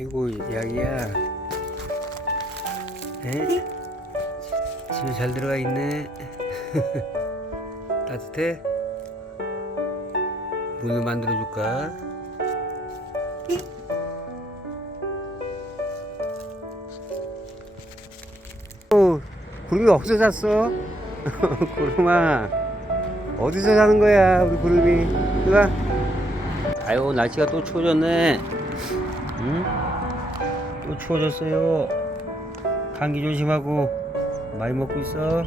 아이고 야기야 에? 집에 잘 들어가 있네 따뜻해? 문을 만들어 줄까? 어, 구름이 어디서 잤어? 구름아 어디서 자는 거야 우리 구름이 와 아유 날씨가 또 추워졌네 응? 또 추워졌어요. 감기 조심하고 많이 먹고 있어.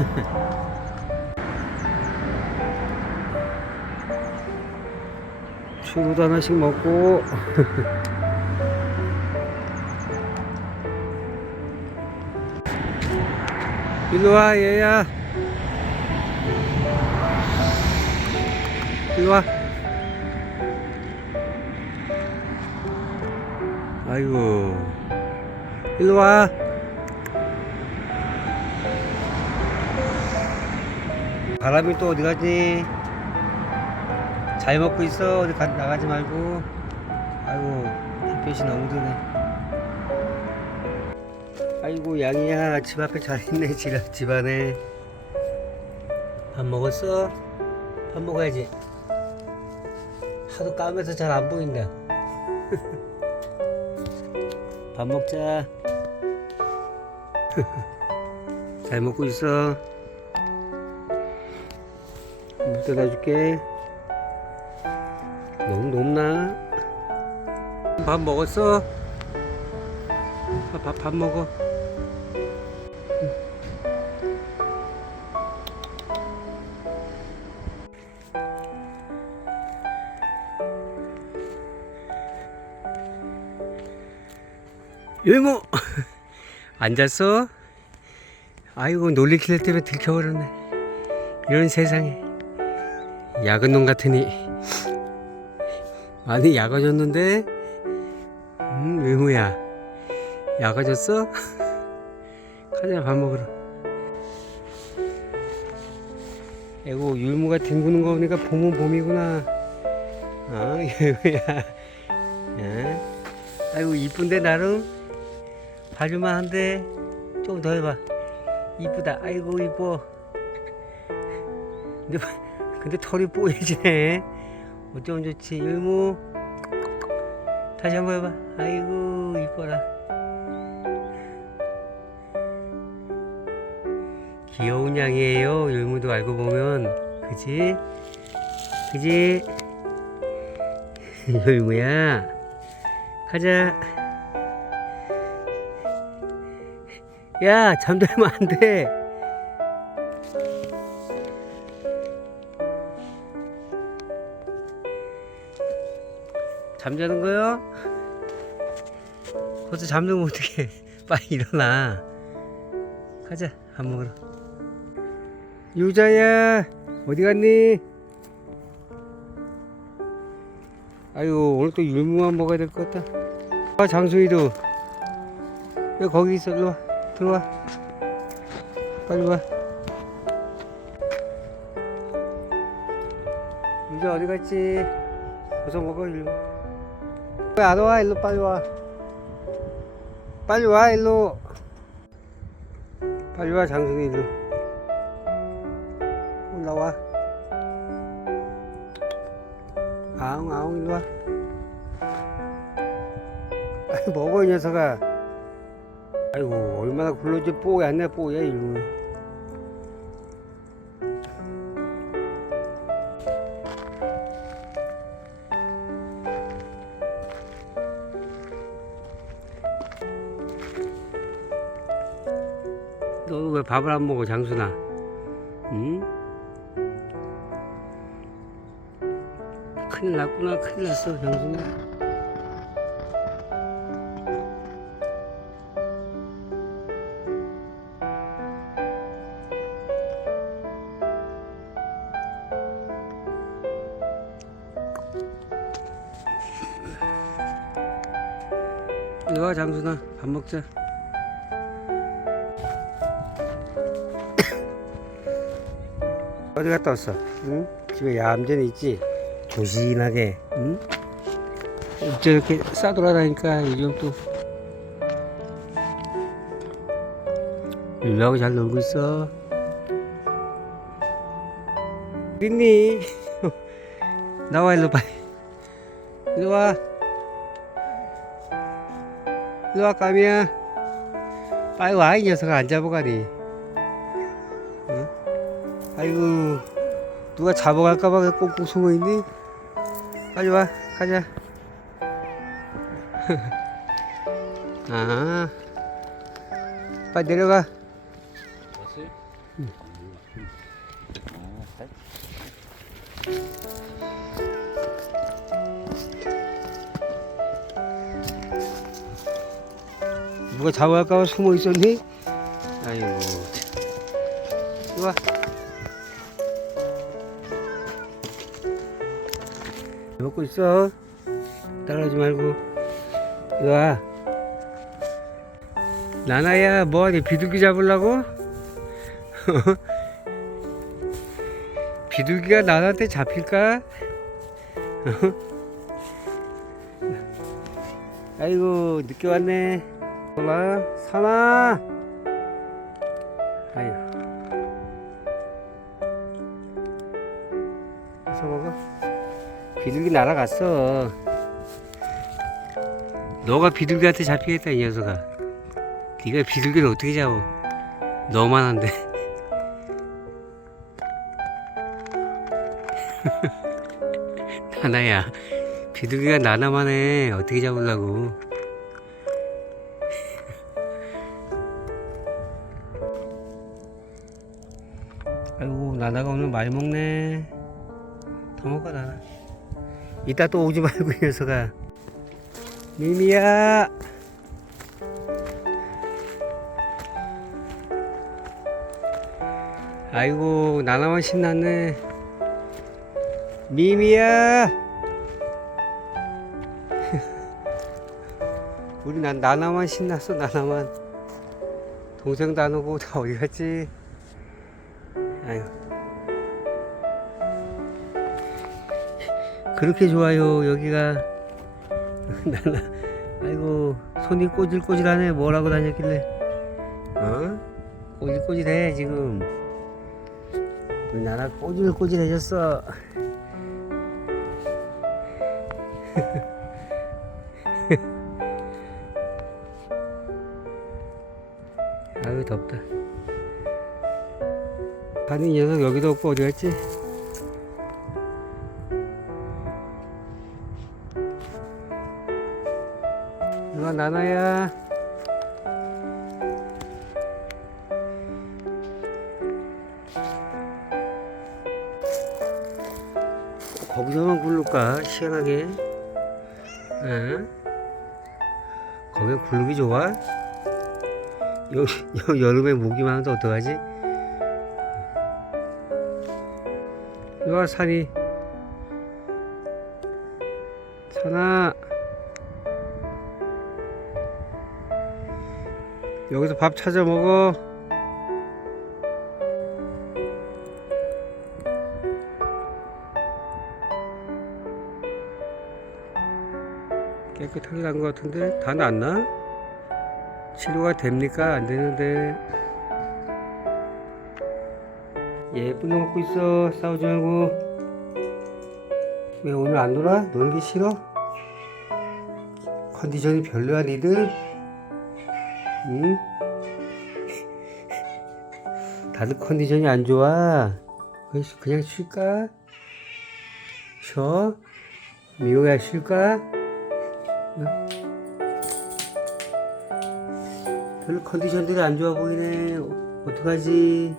추루도 하나씩 먹고. 일로와 얘야 일로와. 아이고. 일로와. 바람이 또 어디 가지? 잘 먹고 있어. 어디 가, 나가지 말고. 아이고 햇볕이 너무 드네. 아이고 양이야. 집 앞에 잘 있네. 집, 앞- 집 안에. 밥 먹었어? 밥 먹어야지 하도 까매서 잘 안 보인다 밥 먹자. 잘 먹고 있어. 물 떠다 줄게. 너무 높나? 밥 먹었어? 밥, 밥, 밥 먹어 일모 앉았어? 아이고 놀리킬 때문에 들켜버렸네. 이런 세상에. 야근 놈 같으니. 많이 약아졌는데? 음 일모야. 약아졌어? 가자 밥 먹으러. 에고 율무가 뒹구는 거 보니까 봄은 봄이구나. 아 일모야. 예? 아이고 이쁜데 나름 봐줄만 한데 좀 더 해봐. 이쁘다. 아이고 이뻐. 근데, 근데 털이 뽀얘지네. 어쩌면 좋지. 일무. 다시 한번 해봐. 아이고 이뻐라. 귀여운 양이에요. 율무도 알고 보면. 그지? 그지? 율무야. 가자 야 잠들면 안 돼. 잠자는 거요? 거기서 잠들면 어떡해. 빨리 일어나. 가자 밥 먹으러. 유자야 어디 갔니? 아이고 오늘 또 율무만 먹어야 될 것 같다. 아 장수이도. 왜 거기 있어? 일로 와 들어와. 빨리 와. 유자 어디 갔지? 어서 먹어 일로. 왜 안 와? 일로 빨리 와. 빨리 와 일로. 빨리 와 장sun이 일로. 올라와. 아웅 아웅 일로 와. 아이 먹어 이 녀석아 아이고 얼마나 굴러지 뽀야 안내 뽀야 일로 너왜 밥을 안 먹어 장순아? 응? 큰일 났구나 큰일 났어 장순아 이리 와 장순아 밥 먹자 어디 갔다 왔어? 응? 집에 얌전히 있지 조신하게 응? 저렇게 싸돌아다니까 요즘 또 일로하고 잘 놀고 있어 어딨니? 나와 일로 빨리 일로 와 일로 와 까미야. 빨리 와 이 녀석아. 안 잡아가니 응? 아이고 누가 잡아갈까봐 꽁꽁 숨어있니? 빨리 와 가자. 아 빨리 내려가. 왔 누가 잡아갈까봐 숨어 있었니? 아이고 와 먹고 있어 따라오지 말고 이리 와 나나야 뭐하니 비둘기 잡으려고? 비둘기가 나한테 잡힐까? 아이고 늦게 왔네 올라 사나. 아이고 어서 먹어. 비둘기 날아갔어. 너가 비둘기한테 잡히겠다 이 녀석아. 네가 비둘기를 어떻게 잡아? 너만 한데. 나나야 비둘기가 나나만 해. 어떻게 잡으려고 나나가 오늘 많이 먹네. 더 먹어 나나. 이따 또 오지 말고 이 녀석아. 미미야. 아이고 나나만 신났네. 미미야. 우리 난 나나만 신났어 나나만. 동생도 안 오고 다 어디 갔지? 아유 그렇게 좋아요 여기가. 나나 아이고 손이 꼬질꼬질하네. 뭐라고 다녔길래. 어? 꼬질꼬질해 지금. 우리 나라 꼬질꼬질해졌어. 아유 덥다. 이 녀석 여기도 없고 어디 갔지? 이거 나나야 거기서만 굴를까 시원하게 응? 거기 굴르기 좋아? 여, 여, 여름에 모기 많은데 어떡하지? 이와 산이 산아 여기서 밥 찾아 먹어 깨끗하게 난 것 같은데 다 났나? 치료가 됩니까? 안 되는데 거 먹고 있어 싸우지 말고 왜 오늘 안 놀아? 놀기 싫어? 컨디션이 별로야 니들? 응? 다들 컨디션이 안 좋아 그냥 쉴까? 쉬어? 미호야 쉴까? 응? 별로 컨디션들이 안 좋아 보이네 어- 어떡하지?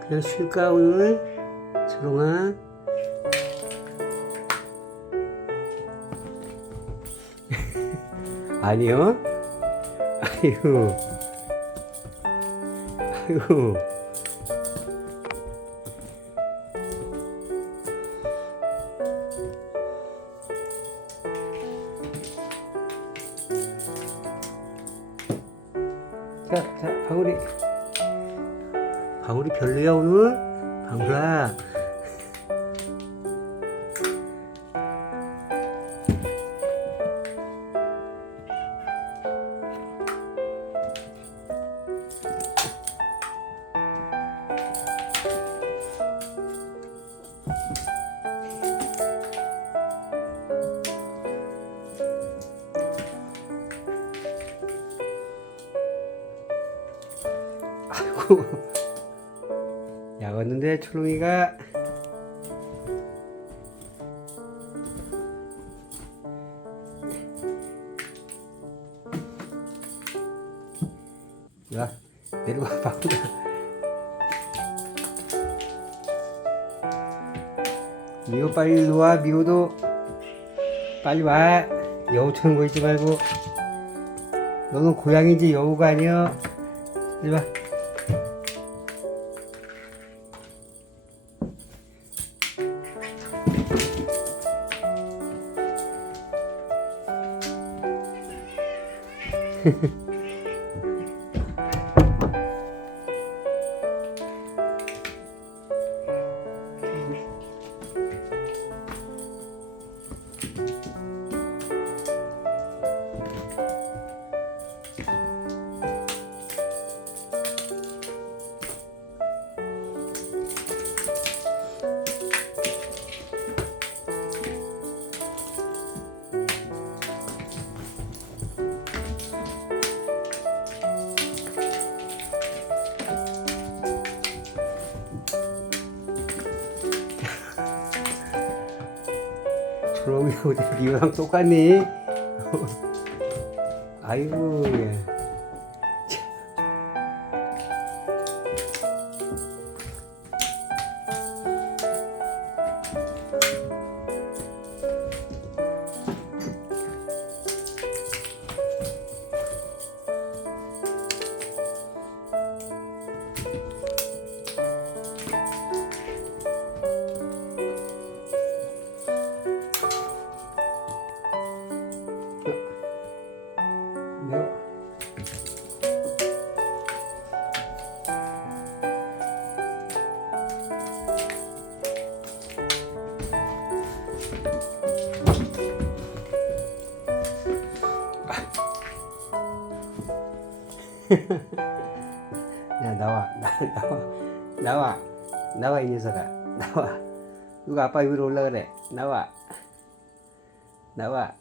그냥 쉴까 오늘? 초롱아 아니요 아이고 아이고 자, 자, 방울이. 방울이 별로야 오늘? 방울아 아이고. 약 왔는데 초롱이가. 야 내려와 봐 미호 빨리 일로 와 미호도. 빨리 와. 여우처럼 보이지 말고. 너는 고양이지 여우가 아니야 이리 와 초롱이 어디 미호랑 똑같니? 아이고 예. 야 나와 나, 나와 나와 나와 이 녀석아 나와 누가 아빠 위로 올라가래 나와 나와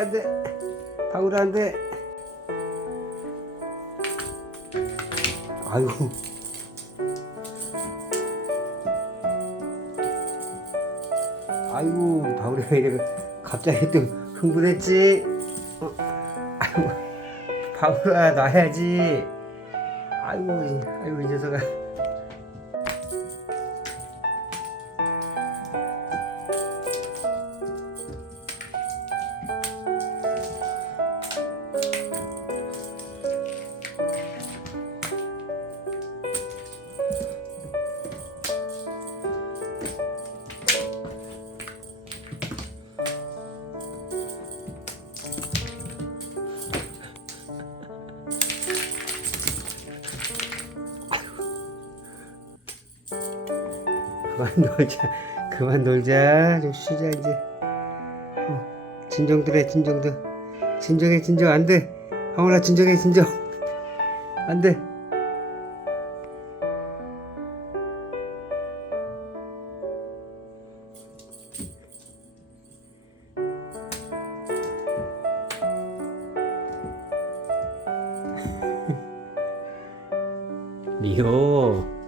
안 돼 방울 안 돼 아이고. 아이고 바울이 왜 이래 갑자기 또 흥분했지? 어? 아이고 바울아 놔야지. 아이고 이- 아이고 이 녀석아 그만 놀자. 그만 놀자. 좀 쉬자 이제. 어, 진정들 해 진정들. 진정해 진정 안돼. 하원아 진정해 진정. 안돼. 미호